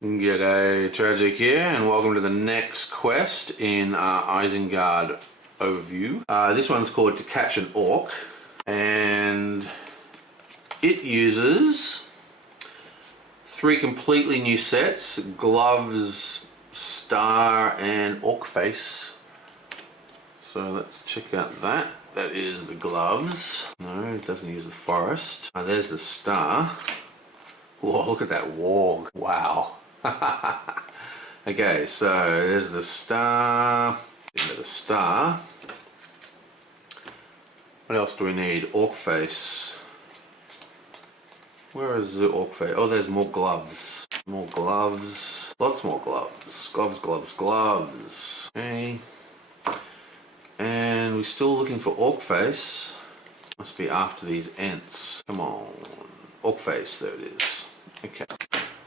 G'day, Tragic here, and welcome to the next quest in our Isengard overview. This one's called To Catch an Orc, and it uses 3 completely new sets: gloves, star, and orc face. So let's check out that. That is the gloves. No, it doesn't use the forest. There's the star. Whoa, look at that warg. Wow. Okay, so there's the star. Into the star. What else do we need? Orc face. Where is the orc face? Oh, there's more gloves. More gloves. Lots more gloves. Gloves, gloves, gloves. Okay. And we're still looking for orc face. Must be after these ents. Come on. Orc face, there it is. Okay.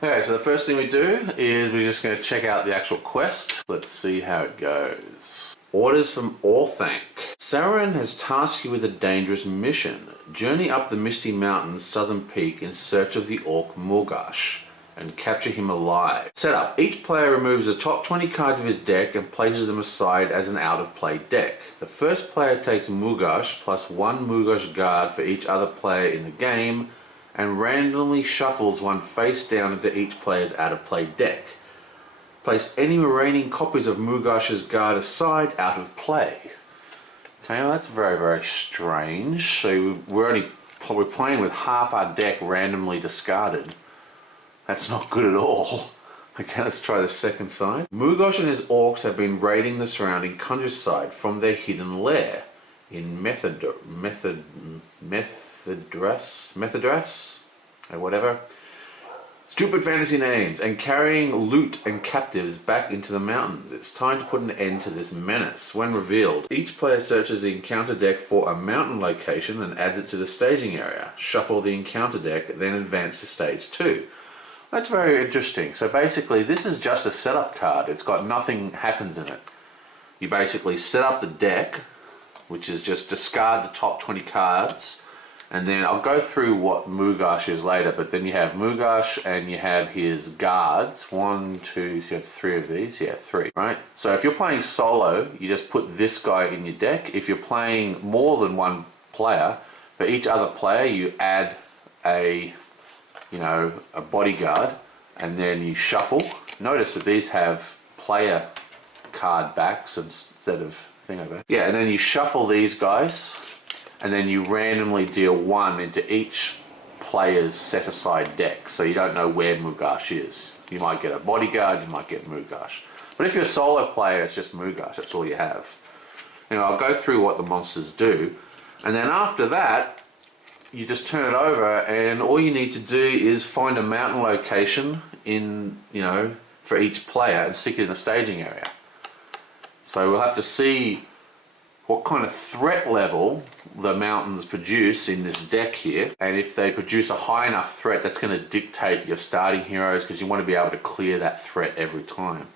Okay, so the first thing we do is we're just going to check out the actual quest. Let's see how it goes. Orders from Orthanc. Sauron has tasked you with a dangerous mission. Journey up the Misty Mountains southern peak in search of the orc Morgosh and capture him alive. Setup. Each player removes the top 20 cards of his deck and places them aside as an out-of-play deck. The first player takes Morgosh plus 1 Morgosh guard for each other player in the game and randomly shuffles 1 face down into each player's out-of-play deck. Place any remaining copies of Morgosh's guard aside out of play. Okay, well that's very, very strange. So we're playing with half our deck randomly discarded. That's not good at all. Okay, let's try the second side. Morgosh and his orcs have been raiding the surrounding countryside from their hidden lair in Methadras, or whatever. Stupid fantasy names, and carrying loot and captives back into the mountains. It's time to put an end to this menace. When revealed, each player searches the encounter deck for a mountain location and adds it to the staging area. Shuffle the encounter deck, then advance to stage 2. That's very interesting. So basically this is just a setup card. It's got nothing happens in it. You basically set up the deck, which is just discard the top 20 cards, and then I'll go through what Morgosh is later, but then you have Morgosh and you have his guards. 1, 2, you have 3 of these. Yeah, 3, right? So if you're playing solo, you just put this guy in your deck. If you're playing more than 1 player, for each other player you add a bodyguard, and then you shuffle. Notice that these have player card backs instead of thing over. Yeah, and then you shuffle these guys, and then you randomly deal 1 into each player's set aside deck, so you don't know where Morgosh is. You might get a bodyguard, you might get Morgosh. But if you're a solo player, it's just Morgosh, that's all you have. Anyway, I'll go through what the monsters do, and then after that, you just turn it over, and all you need to do is find a mountain location in, for each player and stick it in the staging area. So we'll have to see what kind of threat level the mountains produce in this deck here, and if they produce a high enough threat, that's going to dictate your starting heroes, because you want to be able to clear that threat every time.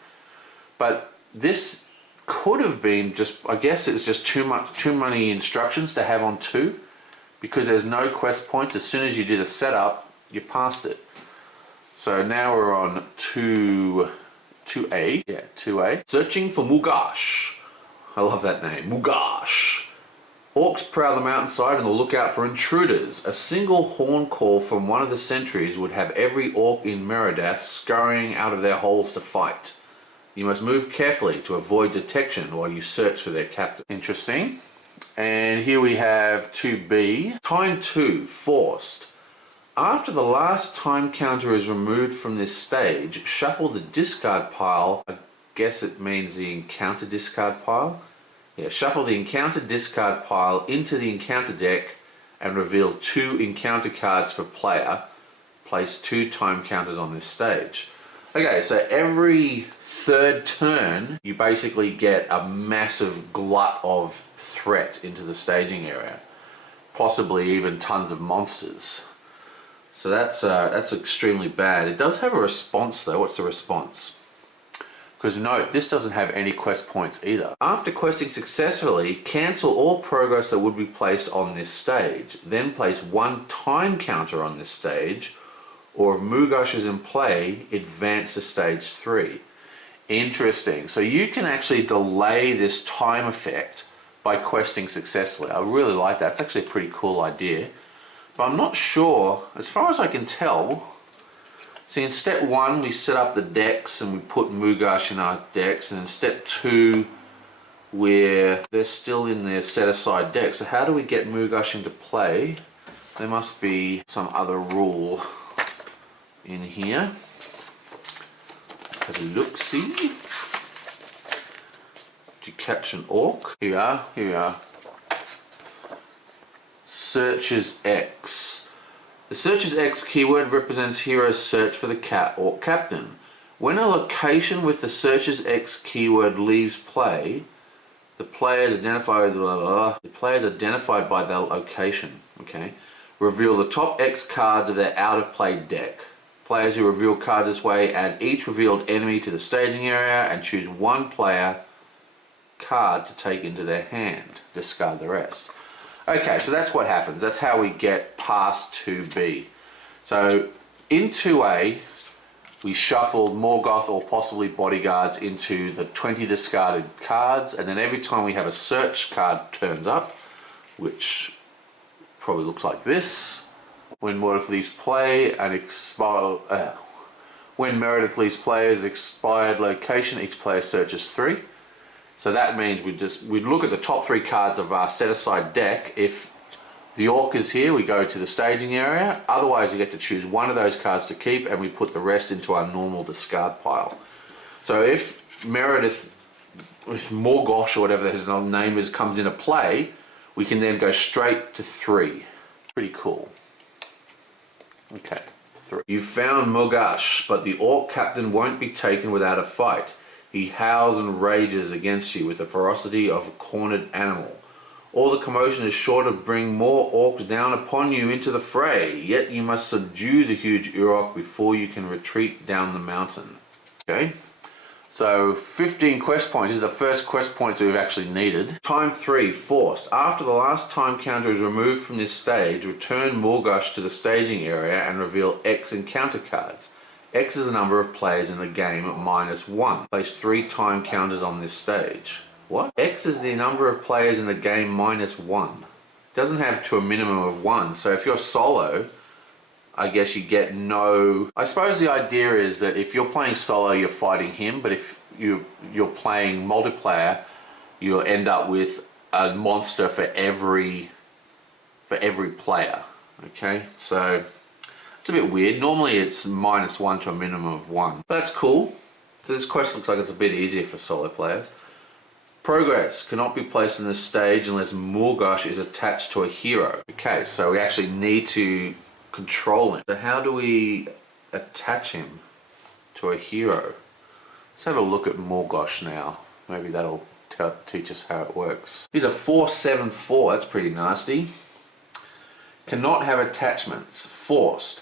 But this could have been just, I guess it's just too many instructions to have on 2, because there's no quest points. As soon as you do the setup, you're past it. So now we're on 2A. Yeah, 2A. Searching for Morgosh. I love that name, Morgosh. Orcs prowl the mountainside on the lookout for intruders. A single horn call from one of the sentries would have every orc in Meridath scurrying out of their holes to fight. You must move carefully to avoid detection while you search for their captain. Interesting. And here we have 2B. Time 2, Forced. After the last time counter is removed from this stage, shuffle the discard pile. I guess it means the encounter discard pile. Yeah, shuffle the encounter discard pile into the encounter deck and reveal 2 encounter cards per player. Place 2 time counters on this stage. Okay, so every 3rd turn, you basically get a massive glut of threat into the staging area. Possibly even tons of monsters. So that's extremely bad. It does have a response though. What's the response? Because note, this doesn't have any quest points either. After questing successfully, cancel all progress that would be placed on this stage. Then place 1 time counter on this stage, or if Mugash is in play, advance to stage 3. Interesting. So you can actually delay this time effect by questing successfully. I really like that. It's actually a pretty cool idea. But I'm not sure, as far as I can tell, see in step 1 we set up the decks and we put Mugash in our decks, and in step 2 they're still in their set aside deck. So how do we get Mugash into play? There must be some other rule in here. Have a look, see? To catch an orc. Here we are. Searches X. The searches X keyword represents hero's search for the orc captain. When a location with the searches X keyword leaves play, the player is identified by their location. Okay. Reveal the top X cards of their out of play deck. Players who reveal cards this way add each revealed enemy to the staging area and choose one player card to take into their hand. Discard the rest. Okay, so that's what happens. That's how we get past 2B. So in 2A, we shuffled Morgoth or possibly bodyguards into the 20 discarded cards, and then every time we have a search card turns up, which probably looks like this. When Meredith leaves play, when Meredith leaves player's expired location, each player searches 3. So that means we'd look at the top 3 cards of our set aside deck. If the orc is here, we go to the staging area. Otherwise, you get to choose one of those cards to keep, and we put the rest into our normal discard pile. So if Meredith, with Morgosh or whatever his name is, comes into play, we can then go straight to 3. Pretty cool. Okay, 3. You found Morgosh, but the orc captain won't be taken without a fight. He howls and rages against you with the ferocity of a cornered animal. All the commotion is sure to bring more orcs down upon you into the fray, yet you must subdue the huge Urok before you can retreat down the mountain. Okay, so 15 quest points is the first quest points we've actually needed. Time 3, forced. After the last time counter is removed from this stage, return Morgosh to the staging area and reveal X encounter cards. X is the number of players in the game at -1. Place 3 time counters on this stage. What? X is the number of players in the game -1. It doesn't have to a minimum of 1. So if you're solo, I guess you get no... I suppose the idea is that if you're playing solo, you're fighting him, but if you're playing multiplayer, you'll end up with a monster for every player. Okay, so it's a bit weird. Normally it's -1 to a minimum of 1. But that's cool. So this quest looks like it's a bit easier for solo players. Progress cannot be placed in this stage unless Morgosh is attached to a hero. Okay, so we actually need to control him. So how do we attach him to a hero? Let's have a look at Morgosh now. Maybe that'll teach us how it works. He's a 4/7/4. That's pretty nasty. Cannot have attachments. Forced.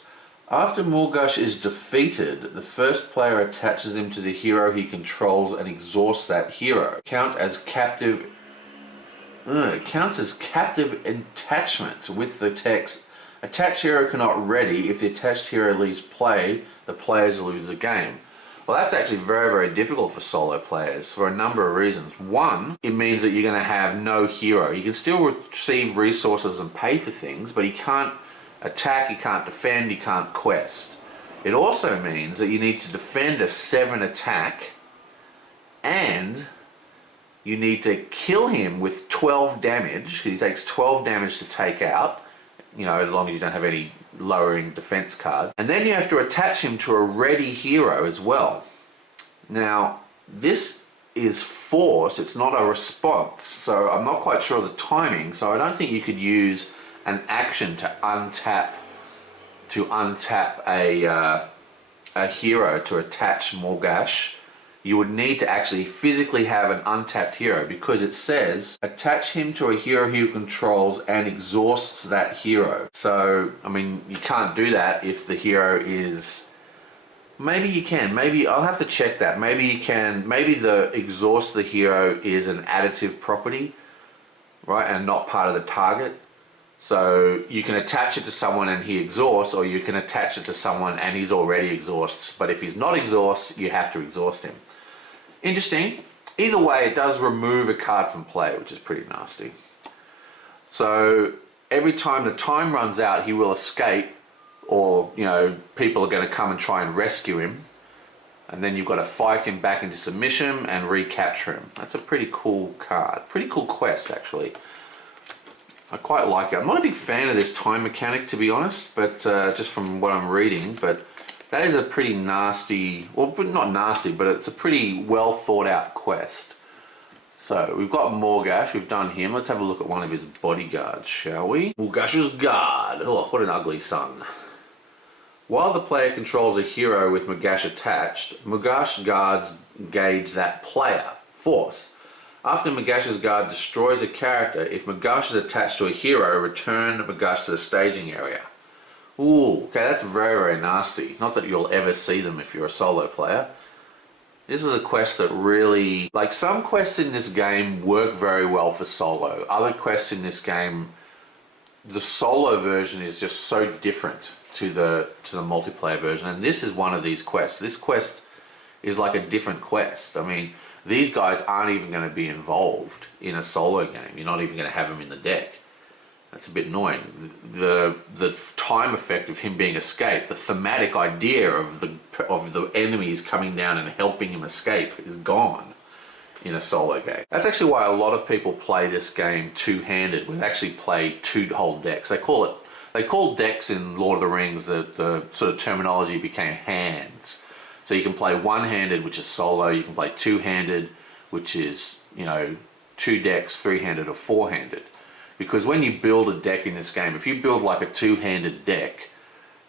After Morgosh is defeated, the first player attaches him to the hero he controls and exhausts that hero. Counts as captive attachment with the text, attached hero cannot ready. If the attached hero leaves play, the players lose the game. Well, that's actually very, very difficult for solo players for a number of reasons. One, it means that you're going to have no hero. You can still receive resources and pay for things, but he can't attack, he can't defend, he can't quest. It also means that you need to defend a 7 attack, and you need to kill him with 12 damage. He takes 12 damage to take out, you know, as long as you don't have any lowering defense card. And then you have to attach him to a ready hero as well. Now, this is force, it's not a response, so I'm not quite sure of the timing, so I don't think you could use an action to untap a hero to attach Morgosh. You would need to actually physically have an untapped hero, because it says attach him to a hero he controls and exhausts that hero. So, I mean, you can't do that if the hero is... Maybe you can. Maybe I'll have to check that. Maybe you can. Maybe the exhaust the hero is an additive property, right, and not part of the target. So you can attach it to someone and he exhausts, or you can attach it to someone and he's already exhausts. But if he's not exhaust, you have to exhaust him. Interesting. Either way, it does remove a card from play, which is pretty nasty. So every time the time runs out, he will escape, or people are going to come and try and rescue him. And then you've got to fight him back into submission and recapture him. That's a pretty cool card. Pretty cool quest, actually. I quite like it. I'm not a big fan of this time mechanic, to be honest, but just from what I'm reading. But that is a pretty nasty, well, not nasty, but it's a pretty well thought out quest. So we've got Morgash, we've done him. Let's have a look at one of his bodyguards, shall we? Morgash's guard. Oh, what an ugly son. While the player controls a hero with Morgash attached, Morgash guards gauge that player. Force. After Morgash's guard destroys a character, if Morgash is attached to a hero, return Morgash to the staging area. Ooh, okay, that's very, very nasty. Not that you'll ever see them if you're a solo player. This is a quest that really... Like, some quests in this game work very well for solo. Other quests in this game, the solo version is just so different to the multiplayer version. And this is one of these quests. This quest is like a different quest. I mean... These guys aren't even going to be involved in a solo game. You're not even going to have them in the deck. That's a bit annoying. The time effect of him being escaped, the thematic idea of the enemies coming down and helping him escape is gone in a solo game. That's actually why a lot of people play this game two-handed. We actually play two whole decks. They call decks in Lord of the Rings, the sort of terminology became hands. So you can play one-handed, which is solo. You can play two-handed, which is, two decks, three-handed or four-handed. Because when you build a deck in this game, if you build like a two-handed deck,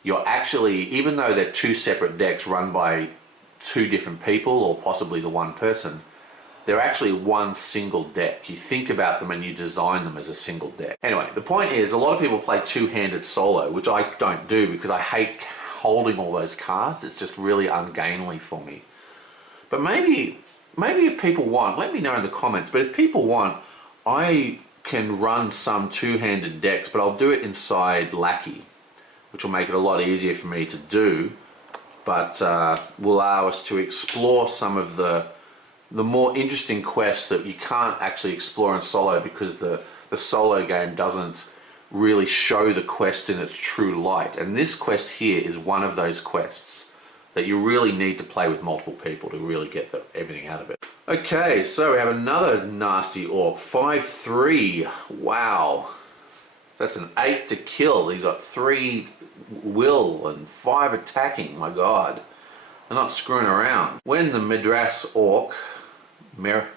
you're actually, even though they're two separate decks run by two different people or possibly the one person, they're actually one single deck. You think about them and you design them as a single deck. Anyway, the point is, a lot of people play two-handed solo, which I don't do because I hate holding all those cards. It's just really ungainly for me. But maybe if people want, let me know in the comments, but if people want, I can run some two-handed decks, but I'll do it inside Lackey, which will make it a lot easier for me to do, but will allow us to explore some of the more interesting quests that you can't actually explore in solo because the solo game doesn't really show the quest in its true light. And this quest here is one of those quests that you really need to play with multiple people to really get everything out of it. Okay, so we have another nasty orc, 5/3. Wow. That's an 8 to kill. He's got 3 will and 5 attacking. My god. They're not screwing around. When the Mithras orc, Mithras,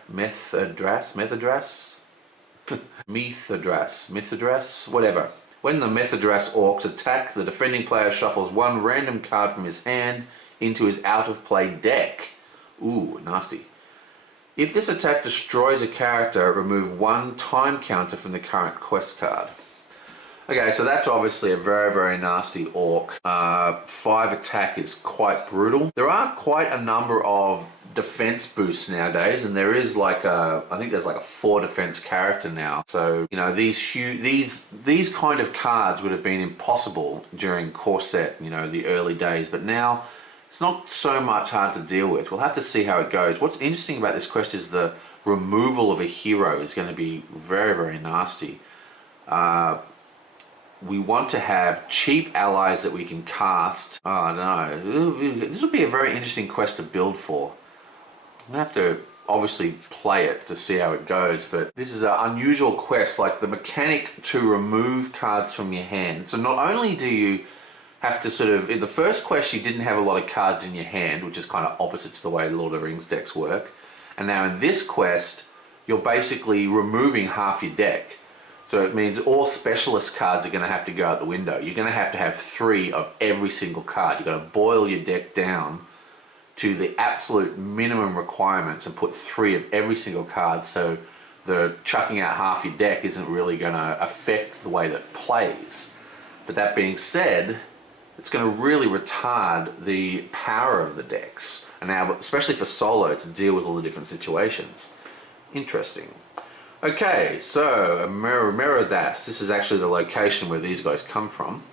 whatever. When the Mithras orcs attack, the defending player shuffles one random card from his hand into his out-of-play deck. Ooh, nasty. If this attack destroys a character, remove one time counter from the current quest card. Okay, so that's obviously a very, very nasty orc. 5 attack is quite brutal. There are quite a number of defense boosts nowadays, and there is like I think there's like a 4 defense character now. So these kind of cards would have been impossible during core set, the early days, but now it's not so much hard to deal with. We'll have to see how it goes. What's interesting about this quest is the removal of a hero is going to be very, very nasty. We want to have cheap allies that we can cast. Oh, I don't know. This would be a very interesting quest to build for. I'm going to have to obviously play it to see how it goes, but this is an unusual quest, like the mechanic to remove cards from your hand. So not only do you have to sort of, in the first quest you didn't have a lot of cards in your hand, which is kind of opposite to the way Lord of the Rings decks work. And now in this quest, you're basically removing half your deck. So it means all specialist cards are going to have to go out the window. You're going to have 3 of every single card. You've got to boil your deck down to the absolute minimum requirements and put 3 of every single card, so the chucking out half your deck isn't really going to affect the way that it plays. But that being said, it's going to really retard the power of the decks, and now especially for solo to deal with all the different situations. Interesting. Okay, so Meridas, this is actually the location where these guys come from.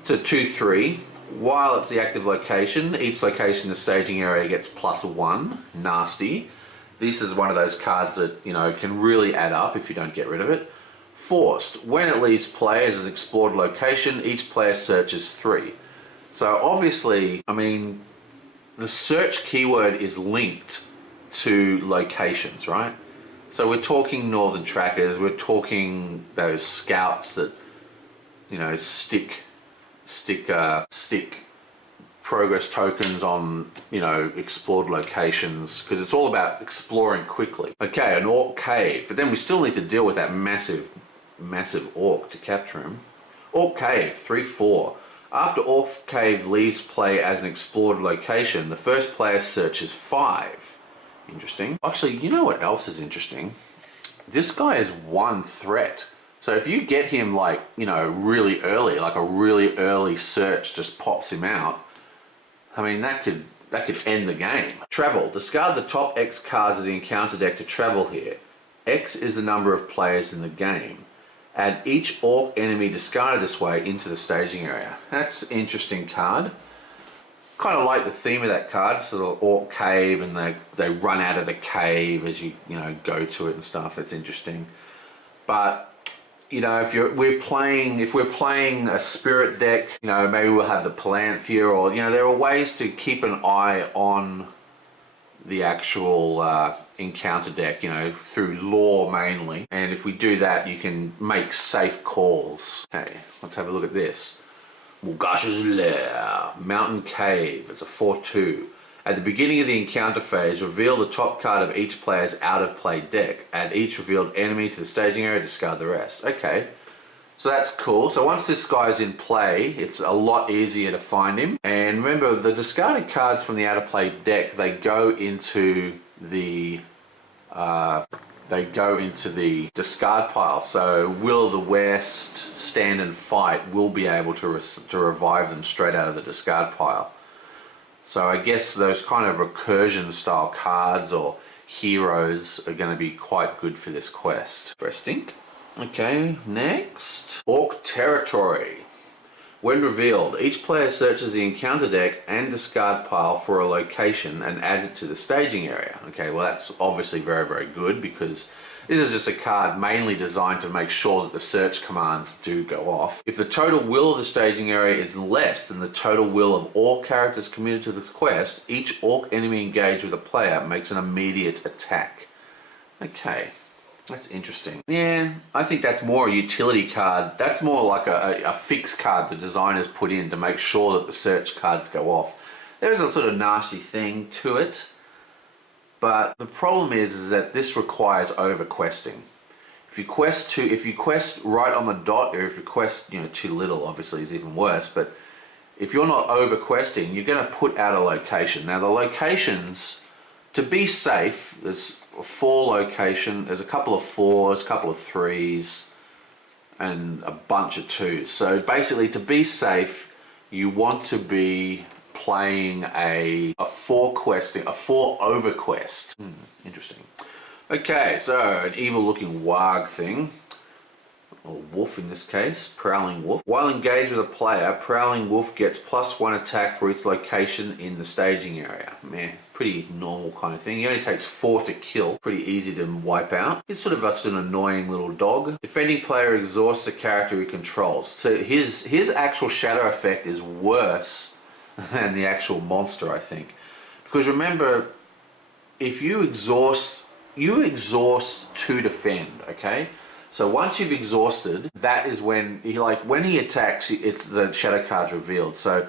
It's a 2/3. While it's the active location, each location in the staging area gets +1. Nasty. This is one of those cards that, you know, can really add up if you don't get rid of it. Forced. When it leaves play as an explored location, each player searches 3. So obviously, I mean, the search keyword is linked to locations, right? So we're talking northern trackers, we're talking those scouts that, you know, stick progress tokens on, you know, explored locations, because it's all about exploring quickly. Okay, an orc cave, but then we still need to deal with that massive orc to capture him. Orc cave, 3/4. After orc cave leaves play as an explored location, the first player searches 5. Interesting. Actually, you know what else is interesting? This guy is 1 threat. So if you get him, like, you know, really early, like a really early search just pops him out, I mean, that could end the game. Travel. Discard the top X cards of the encounter deck to travel here. X is the number of players in the game. Add each orc enemy discarded this way into the staging area. That's an interesting card. Kind of like the theme of that card, sort of orc cave, and they run out of the cave as you know, go to it and stuff. It's interesting. But you know, if we're playing a spirit deck, you know, maybe we'll have the Palanthea, or, you know, there are ways to keep an eye on the actual encounter deck, you know, through lore mainly. And if we do that, you can make safe calls. Okay, let's have a look at this. Mulgash's Lair, Mountain Cave. It's a 4/2. At the beginning of the encounter phase, reveal the top card of each player's out of play deck. Add each revealed enemy to the staging area, discard the rest. Okay, so that's cool. So once this guy's in play, it's a lot easier to find him. And remember, the discarded cards from the out of play deck, they go into the discard pile. So Will of the West, Stand and Fight will be able to revive them straight out of the discard pile. So I guess those kind of recursion style cards or heroes are going to be quite good for this quest. Interesting. Okay, next. Orc Territory. When revealed, each player searches the encounter deck and discard pile for a location and adds it to the staging area. Okay, well, that's obviously very, very good, because this is just a card mainly designed to make sure that the search commands do go off. If the total will of the staging area is less than the total will of all characters committed to the quest, each orc enemy engaged with a player makes an immediate attack. Okay, that's interesting. Yeah, I think that's more a utility card. That's more like a fix card the designers put in to make sure that the search cards go off. There's a sort of nasty thing to it. But the problem is that this requires over questing. If you quest right on the dot, or if you quest, you know, too little, obviously is even worse. But if you're not over questing, you're going to put out a location. Now the locations, to be safe, there's 4 locations. There's a couple of 4s, a couple of 3s, and a bunch of 2s. So basically, to be safe, you want to be playing a 4 over quest. Interesting. Okay, so an evil looking warg thing, or wolf in this case, prowling wolf. While engaged with a player, prowling wolf gets +1 attack for each location in the staging area. Meh, pretty normal kind of thing. He only takes 4 to kill, pretty easy to wipe out. He's sort of just an annoying little dog. Defending player exhausts the character he controls. So his actual shadow effect is worse than the actual monster, I think. Because remember, if you exhaust to defend, okay? So once you've exhausted, that is when he attacks, it's the shadow card's revealed. So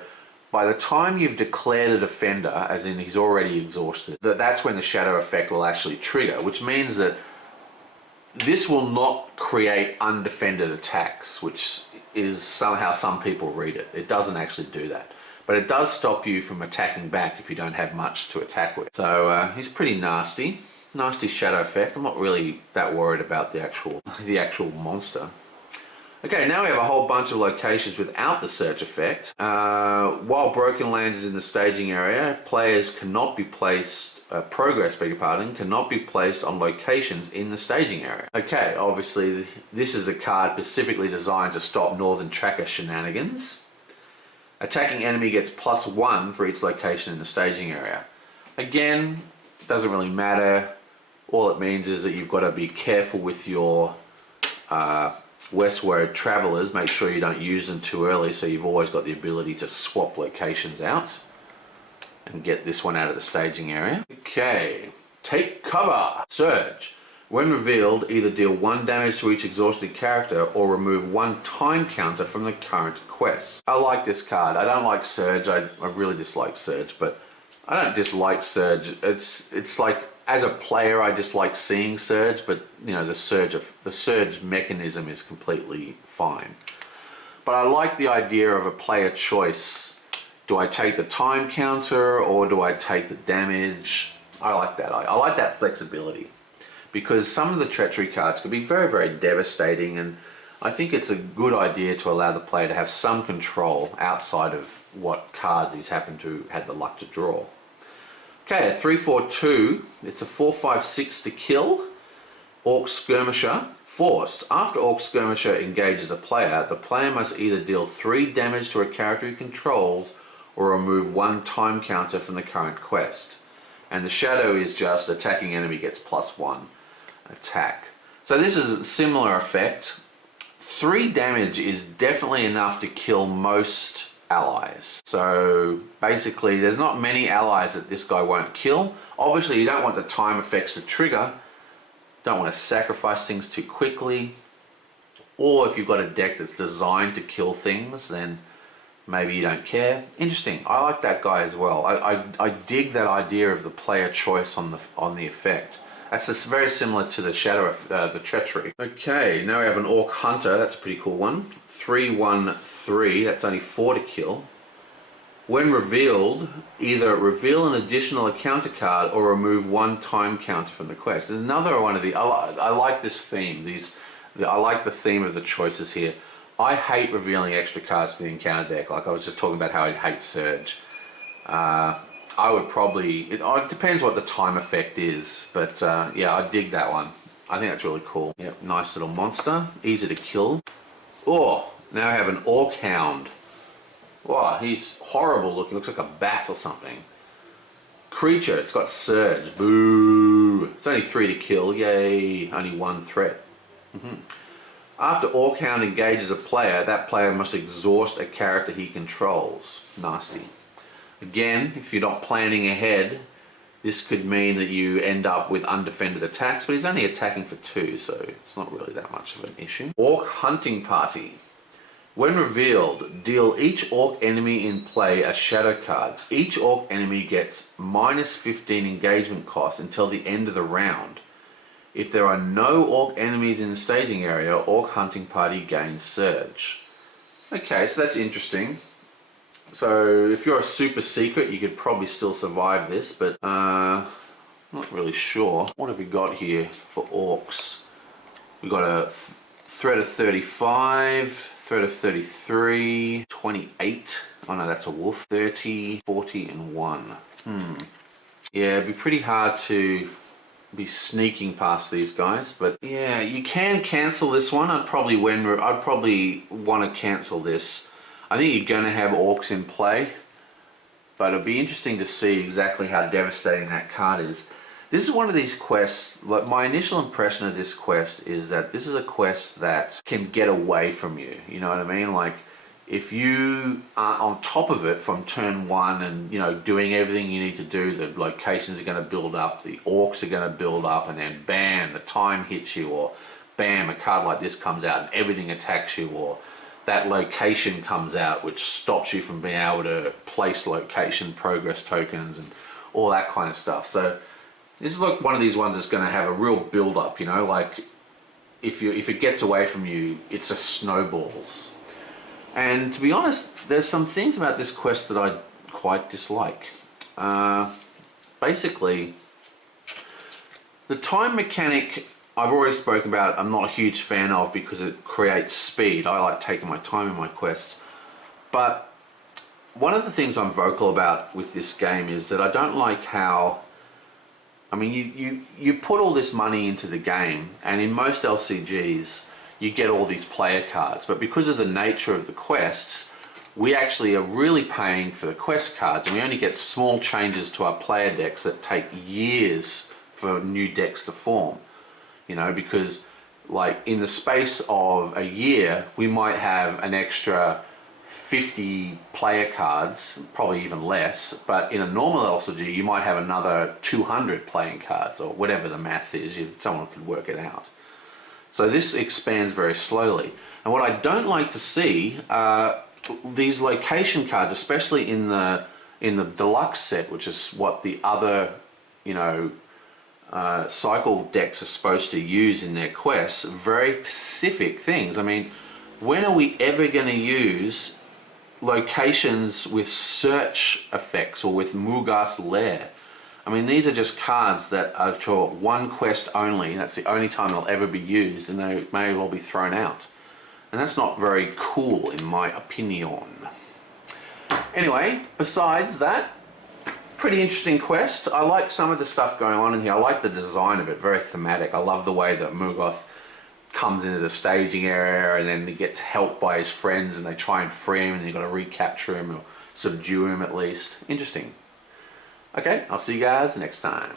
by the time you've declared a defender, as in he's already exhausted, that's when the shadow effect will actually trigger, which means that this will not create undefended attacks, which is somehow some people read it. It doesn't actually do that. But it does stop you from attacking back if you don't have much to attack with. So he's pretty nasty. Nasty shadow effect. I'm not really that worried about the actual monster. Okay, now we have a whole bunch of locations without the search effect. While Broken Lands is in the staging area, players cannot be placed, progress, beg your pardon, cannot be placed on locations in the staging area. Okay, obviously this is a card specifically designed to stop Northern Tracker shenanigans. Attacking enemy gets +1 for each location in the staging area. Again, doesn't really matter. All it means is that you've got to be careful with your westward travelers. Make sure you don't use them too early, so you've always got the ability to swap locations out and get this one out of the staging area. Okay, take cover. Surge. When revealed, either deal 1 damage to each exhausted character or remove 1 time counter from the current quest. I like this card. I don't like Surge. I really dislike Surge, but I don't dislike Surge. It's like, as a player, I just like seeing Surge, but you know, the surge mechanism is completely fine. But I like the idea of a player choice. Do I take the time counter or do I take the damage? I like that. I like that flexibility, because some of the treachery cards can be very, very devastating, and I think it's a good idea to allow the player to have some control outside of what cards he's happened to have the luck to draw. Okay, a 3/4/2, it's a 4/5/6 to kill. Orc Skirmisher. Forced. After Orc Skirmisher engages a player, the player must either deal 3 damage to a character he controls or remove 1 time counter from the current quest. And the shadow is just attacking enemy gets +1 attack. So this is a similar effect. 3 damage is definitely enough to kill most allies. So basically there's not many allies that this guy won't kill. Obviously you don't want the time effects to trigger. Don't want to sacrifice things too quickly. Or if you've got a deck that's designed to kill things, then maybe you don't care. Interesting. I like that guy as well. I dig that idea of the player choice on the effect. That's just very similar to the shadow, the treachery. Okay, now we have an Orc Hunter. That's a pretty cool one. 3/1/3. That's only 4 to kill. When revealed, either reveal an additional encounter card or remove 1 time counter from the quest. Another one of the. I like this theme. I like the theme of the choices here. I hate revealing extra cards to the encounter deck. Like I was just talking about how I hate Surge. I would probably, it depends what the time effect is, but yeah, I dig that one. I think that's really cool. Yep, nice little monster, easy to kill. Oh, now I have an Orc Hound. Wow, he's horrible looking, looks like a bat or something. Creature, it's got Surge, boo. It's only 3 to kill, yay, only 1 threat. After Orc Hound engages a player, that player must exhaust a character he controls. Nasty. Again, if you're not planning ahead, this could mean that you end up with undefended attacks, but he's only attacking for 2, so it's not really that much of an issue. Orc Hunting Party. When revealed, deal each Orc enemy in play a shadow card. Each Orc enemy gets -15 engagement cost until the end of the round. If there are no Orc enemies in the staging area, Orc Hunting Party gains Surge. Okay, so that's interesting. So if you're a super secret, you could probably still survive this, but not really sure. What have we got here for orcs? We got a threat of 35, threat of 33, 28. Oh no, that's a wolf. 30, 40, and 1. Yeah, it'd be pretty hard to be sneaking past these guys, but yeah, you can cancel this one. I'd probably want to cancel this. I think you're going to have orcs in play, but it'll be interesting to see exactly how devastating that card is. This is one of these quests, like my initial impression of this quest is that this is a quest that can get away from you, you know what I mean? Like, if you are on top of it from turn 1 and, you know, doing everything you need to do, the locations are going to build up, the orcs are going to build up, and then bam, the time hits you, or bam, a card like this comes out and everything attacks you, or that location comes out which stops you from being able to place location progress tokens and all that kind of stuff. So this is like one of these ones that's going to have a real build up, you know, like if it gets away from you, it's a snowballs. And to be honest, there's some things about this quest that I quite dislike. Basically, the time mechanic I've already spoken about, I'm not a huge fan of because it creates speed. I like taking my time in my quests. But one of the things I'm vocal about with this game is that I don't like how, I mean, you put all this money into the game, and in most LCGs, you get all these player cards. But because of the nature of the quests, we actually are really paying for the quest cards, and we only get small changes to our player decks that take years for new decks to form. You know, because like in the space of a year, we might have an extra 50 player cards, probably even less, but in a normal LCG, you might have another 200 playing cards, or whatever the math is, someone could work it out. So this expands very slowly. And what I don't like to see are these location cards, especially in the deluxe set, which is what the other, you know, cycle decks are supposed to use in their quests, very specific things. I mean, when are we ever going to use locations with search effects or with Mughast Lair? I mean, these are just cards that are for one quest only. That's the only time they'll ever be used, and they may well be thrown out. And that's not very cool, in my opinion. Anyway, besides that, pretty interesting quest. I like some of the stuff going on in here. I like the design of it, very thematic. I love the way that Mugoth comes into the staging area and then he gets helped by his friends and they try and free him and you've got to recapture him or subdue him at least. Interesting. Okay, I'll see you guys next time.